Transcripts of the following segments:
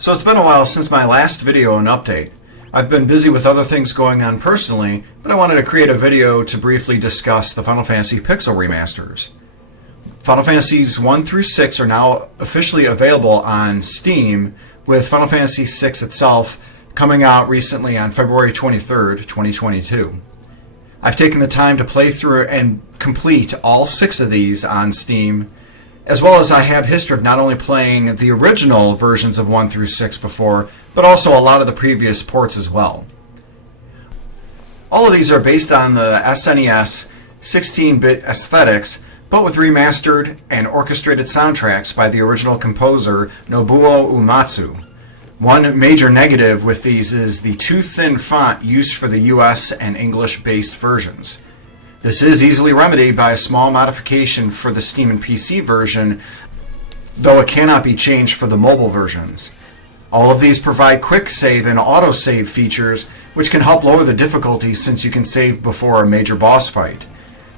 So it's been a while since my last video and update. I've been busy with other things going on personally, but I wanted to create a video to briefly discuss the Final Fantasy Pixel Remasters. Final Fantasies 1 through 6 are now officially available on Steam, with Final Fantasy 6 itself coming out recently on February 23rd, 2022. I've taken the time to play through and complete all 6 of these on Steam, as well as I have history of not only playing the original versions of 1 through 6 before, but also a lot of the previous ports as well. All of these are based on the SNES 16-bit aesthetics, but with remastered and orchestrated soundtracks by the original composer Nobuo Uematsu. One major negative with these is the too thin font used for the US and English-based versions. This is easily remedied by a small modification for the Steam and PC version, though it cannot be changed for the mobile versions. All of these provide quick save and autosave features, which can help lower the difficulty since you can save before a major boss fight.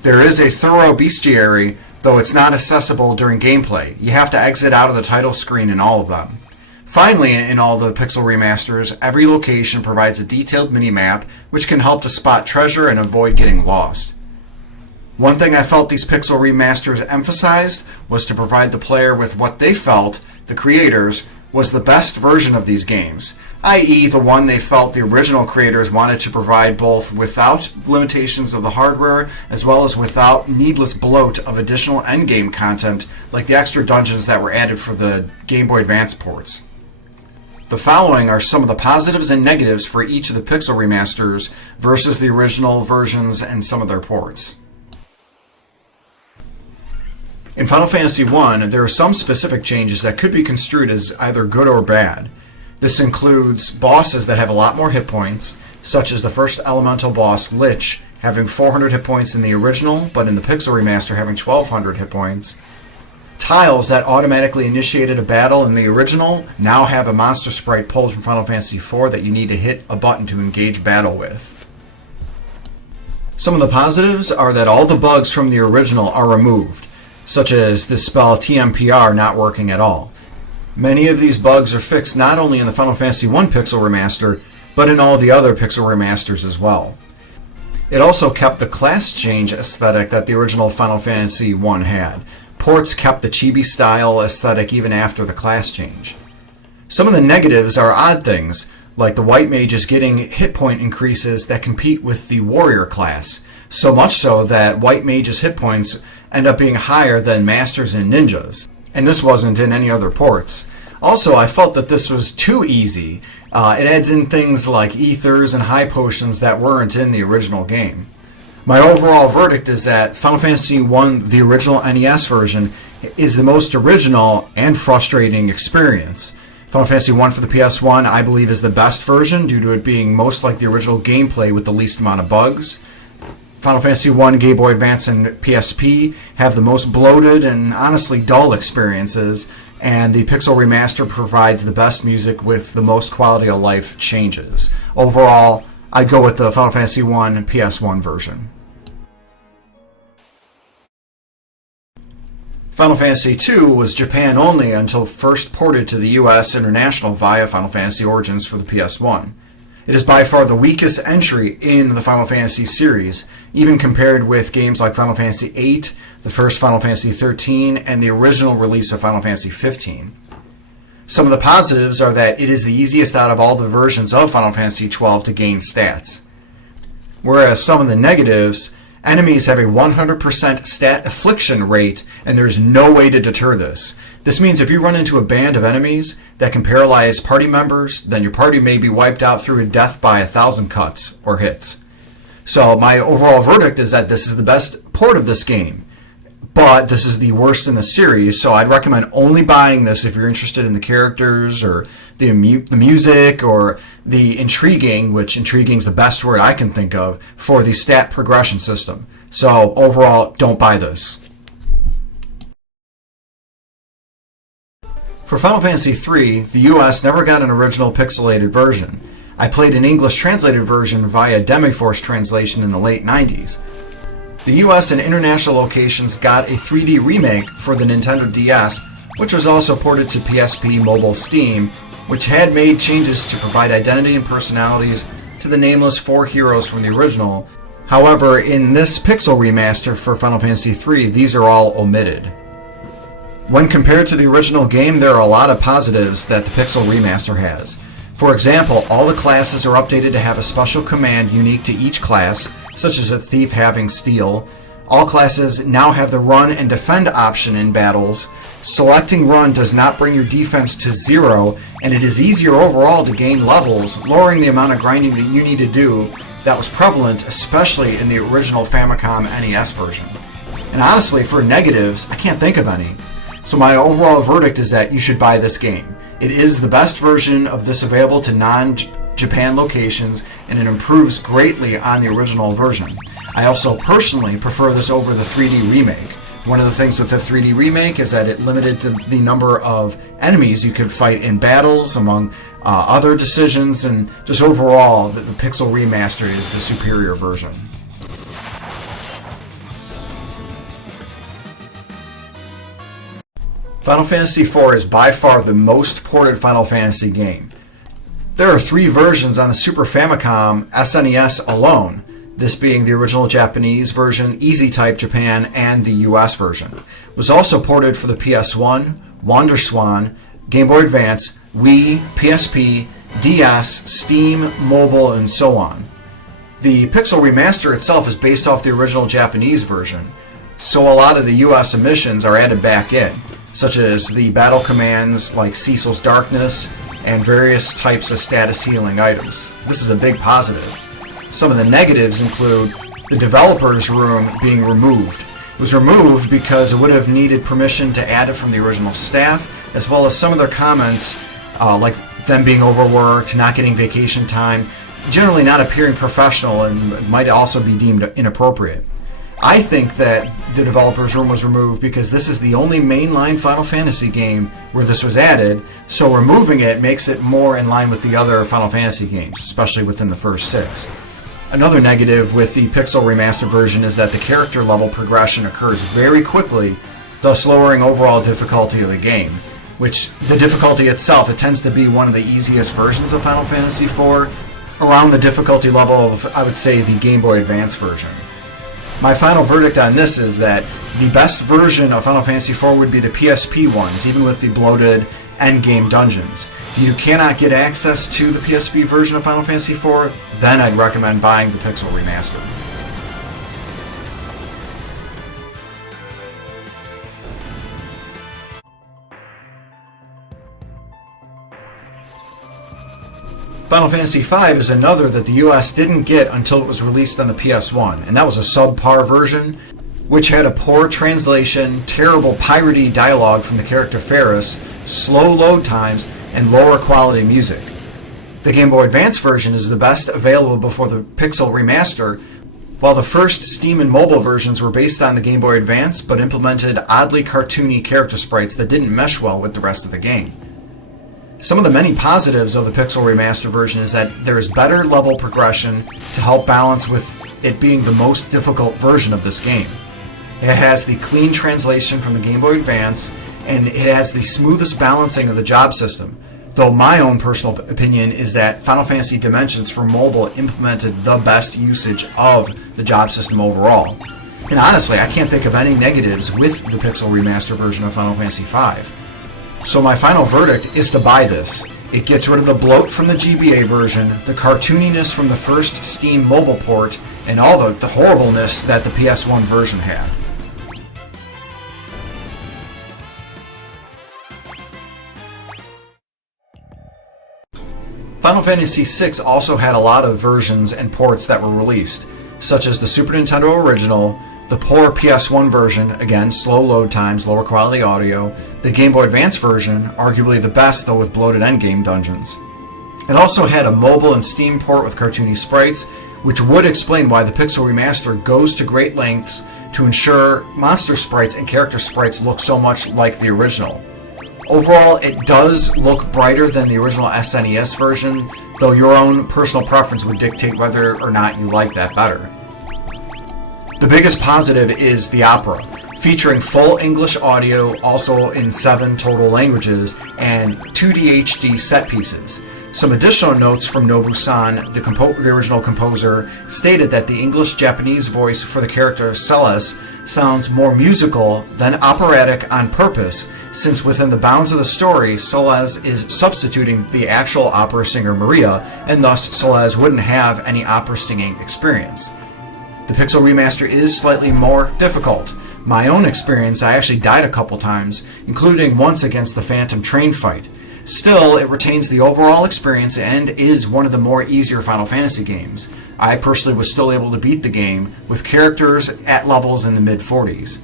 There is a thorough bestiary, though it's not accessible during gameplay. You have to exit out of the title screen in all of them. Finally, in all the Pixel Remasters, every location provides a detailed mini-map, which can help to spot treasure and avoid getting lost. One thing I felt these Pixel Remasters emphasized was to provide the player with what they felt, the creators, was the best version of these games, i.e. the one they felt the original creators wanted to provide both without limitations of the hardware as well as without needless bloat of additional endgame content like the extra dungeons that were added for the Game Boy Advance ports. The following are some of the positives and negatives for each of the Pixel Remasters versus the original versions and some of their ports. In Final Fantasy I, there are some specific changes that could be construed as either good or bad. This includes bosses that have a lot more hit points, such as the first elemental boss, Lich, having 400 hit points in the original, but in the Pixel Remaster having 1200 hit points. Tiles that automatically initiated a battle in the original now have a monster sprite pulled from Final Fantasy IV that you need to hit a button to engage battle with. Some of the positives are that all the bugs from the original are removed, such as the spell TMPR not working at all. Many of these bugs are fixed not only in the Final Fantasy I Pixel Remaster, but in all the other Pixel Remasters as well. It also kept the class change aesthetic that the original Final Fantasy I had. Ports kept the chibi style aesthetic even after the class change. Some of the negatives are odd things, like the white mages getting hit point increases that compete with the warrior class, so much so that white mages' hit points end up being higher than masters and ninjas, and this wasn't in any other ports. Also, I felt that this was too easy. It adds in things like ethers and high potions that weren't in the original game. My overall verdict is that Final Fantasy I, the original NES version, is the most original and frustrating experience. Final Fantasy I for the PS1, I believe, is the best version due to it being most like the original gameplay with the least amount of bugs. Final Fantasy I, Game Boy Advance, and PSP have the most bloated and honestly dull experiences, and the Pixel Remaster provides the best music with the most quality of life changes. Overall, I'd go with the Final Fantasy I PS1 version. Final Fantasy II was Japan only until first ported to the US International via Final Fantasy Origins for the PS1. It is by far the weakest entry in the Final Fantasy series, even compared with games like Final Fantasy VIII, the first Final Fantasy XIII, and the original release of Final Fantasy XV. Some of the positives are that it is the easiest out of all the versions of Final Fantasy XII to gain stats. Whereas some of the negatives, enemies have a 100% stat affliction rate, and there's no way to deter this. This means if you run into a band of enemies that can paralyze party members, then your party may be wiped out through a death by 1,000 cuts or hits. So my overall verdict is that this is the best port of this game, but this is the worst in the series, so I'd recommend only buying this if you're interested in the characters or the music or the intriguing, which intriguing is the best word I can think of, for the stat progression system. So overall, don't buy this. For Final Fantasy III, the US never got an original pixelated version. I played an English translated version via Demiforce translation in the late 90s. The US and international locations got a 3D remake for the Nintendo DS, which was also ported to PSP, mobile, Steam, which had made changes to provide identity and personalities to the nameless 4 heroes from the original. However, in this Pixel Remaster for Final Fantasy III, these are all omitted. When compared to the original game, there are a lot of positives that the Pixel Remaster has. For example, all the classes are updated to have a special command unique to each class, such as a thief having steal. All classes now have the run and defend option in battles. Selecting run does not bring your defense to 0, and it is easier overall to gain levels, lowering the amount of grinding that you need to do that was prevalent, especially in the original Famicom NES version. And honestly, for negatives, I can't think of any. So my overall verdict is that you should buy this game. It is the best version of this available to non-Japan locations, and it improves greatly on the original version. I also personally prefer this over the 3D remake. One of the things with the 3D remake is that it limited to the number of enemies you could fight in battles, among other decisions, and just overall, the Pixel Remaster is the superior version. Final Fantasy IV is by far the most ported Final Fantasy game. There are 3 versions on the Super Famicom SNES alone, this being the original Japanese version, Easy Type Japan, and the US version. It was also ported for the PS1, WonderSwan, Game Boy Advance, Wii, PSP, DS, Steam, mobile, and so on. The Pixel Remaster itself is based off the original Japanese version, so a lot of the US omissions are added back in, such as the battle commands like Cecil's Darkness and various types of status healing items. This is a big positive. Some of the negatives include the developer's room being removed. It was removed because it would have needed permission to add it from the original staff, as well as some of their comments, like them being overworked, not getting vacation time, generally not appearing professional, and might also be deemed inappropriate. I think that the developer's room was removed because this is the only mainline Final Fantasy game where this was added, so removing it makes it more in line with the other Final Fantasy games, especially within the first 6. Another negative with the Pixel Remaster version is that the character level progression occurs very quickly, thus lowering overall difficulty of the game, which the difficulty itself, it tends to be one of the easiest versions of Final Fantasy IV, around the difficulty level of, I would say, the Game Boy Advance version. My final verdict on this is that the best version of Final Fantasy IV would be the PSP ones, even with the bloated endgame dungeons. If you cannot get access to the PSP version of Final Fantasy IV, then I'd recommend buying the Pixel Remaster. Final Fantasy V is another that the US didn't get until it was released on the PS1, and that was a subpar version, which had a poor translation, terrible piratey dialogue from the character Ferris, slow load times, and lower quality music. The Game Boy Advance version is the best available before the Pixel Remaster, while the first Steam and mobile versions were based on the Game Boy Advance but implemented oddly cartoony character sprites that didn't mesh well with the rest of the game. Some of the many positives of the Pixel Remaster version is that there is better level progression to help balance with it being the most difficult version of this game. It has the clean translation from the Game Boy Advance, and it has the smoothest balancing of the job system, though my own personal opinion is that Final Fantasy Dimensions for mobile implemented the best usage of the job system overall. And honestly, I can't think of any negatives with the Pixel Remaster version of Final Fantasy V. So my final verdict is to buy this. It gets rid of the bloat from the GBA version, the cartooniness from the first Steam mobile port, and all the horribleness that the PS1 version had. Final Fantasy VI also had a lot of versions and ports that were released, such as the Super Nintendo original, the poor PS1 version, again, slow load times, lower quality audio, the Game Boy Advance version, arguably the best though with bloated endgame dungeons. It also had a mobile and Steam port with cartoony sprites, which would explain why the Pixel Remaster goes to great lengths to ensure monster sprites and character sprites look so much like the original. Overall, it does look brighter than the original SNES version, though your own personal preference would dictate whether or not you like that better. The biggest positive is the opera. featuring full English audio, also in 7 total languages, and 2D HD set pieces. Some additional notes from Nobu-san, the original composer, stated that the English-Japanese voice for the character Celes sounds more musical than operatic on purpose, since within the bounds of the story, Celes is substituting the actual opera singer Maria, and thus Celes wouldn't have any opera singing experience. The Pixel Remaster is slightly more difficult. My own experience, I actually died a couple times, including once against the Phantom train fight. Still, it retains the overall experience and is one of the more easier Final Fantasy games. I personally was still able to beat the game with characters at levels in the mid-40s.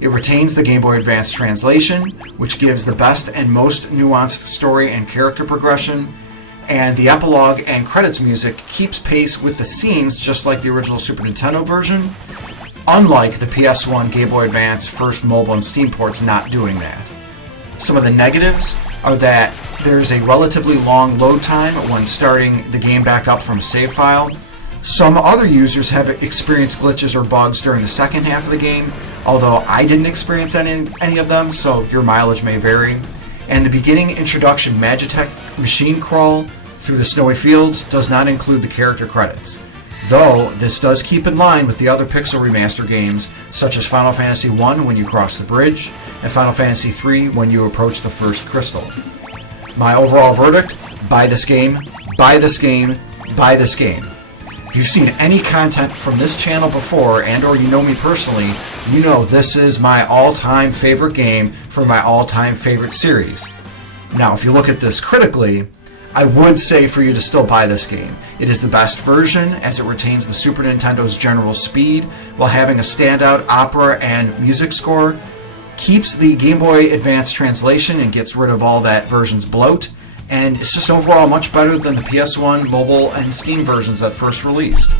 It retains the Game Boy Advance translation, which gives the best and most nuanced story and character progression, and the epilogue and credits music keeps pace with the scenes just like the original Super Nintendo version, unlike the PS1, Game Boy Advance, first mobile and Steam ports not doing that. Some of the negatives are that there's a relatively long load time when starting the game back up from a save file. Some other users have experienced glitches or bugs during the second half of the game, although I didn't experience any of them, so your mileage may vary. And the beginning introduction Magitech machine crawl through the snowy fields does not include the character credits, though this does keep in line with the other Pixel Remaster games, such as Final Fantasy I when you cross the bridge, and Final Fantasy III when you approach the first crystal. My overall verdict: buy this game, buy this game, buy this game. If you've seen any content from this channel before and or you know me personally, you know this is my all-time favorite game for my all-time favorite series. Now, if you look at this critically, I would say for you to still buy this game. It is the best version as it retains the Super Nintendo's general speed while having a standout opera and music score, keeps the Game Boy Advance translation and gets rid of all that version's bloat, and it's just overall much better than the PS1, mobile, and Steam versions that first released.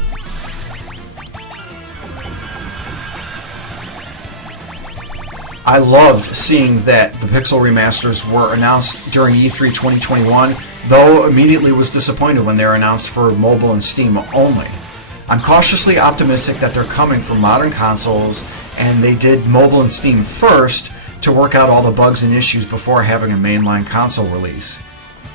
I loved seeing that the Pixel Remasters were announced during E3 2021, though immediately was disappointed when they were announced for mobile and Steam only. I'm cautiously optimistic that they're coming for modern consoles, and they did mobile and Steam first to work out all the bugs and issues before having a mainline console release.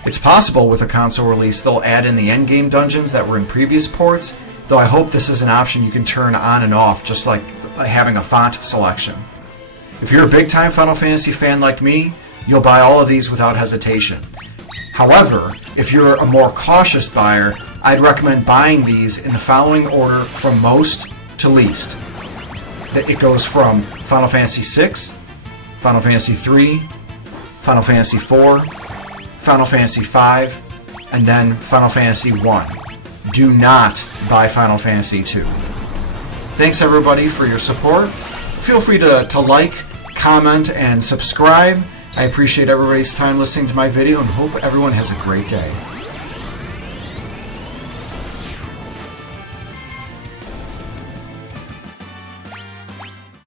It's possible with a console release they'll add in the endgame dungeons that were in previous ports, though I hope this is an option you can turn on and off, just like having a font selection. If you're a big-time Final Fantasy fan like me, you'll buy all of these without hesitation. However, if you're a more cautious buyer, I'd recommend buying these in the following order from most to least. It goes from Final Fantasy VI, Final Fantasy III, Final Fantasy IV, Final Fantasy V, and then Final Fantasy I. Do not buy Final Fantasy II. Thanks everybody for your support. Feel free to like, comment, and subscribe. I appreciate everybody's time listening to my video and hope everyone has a great day.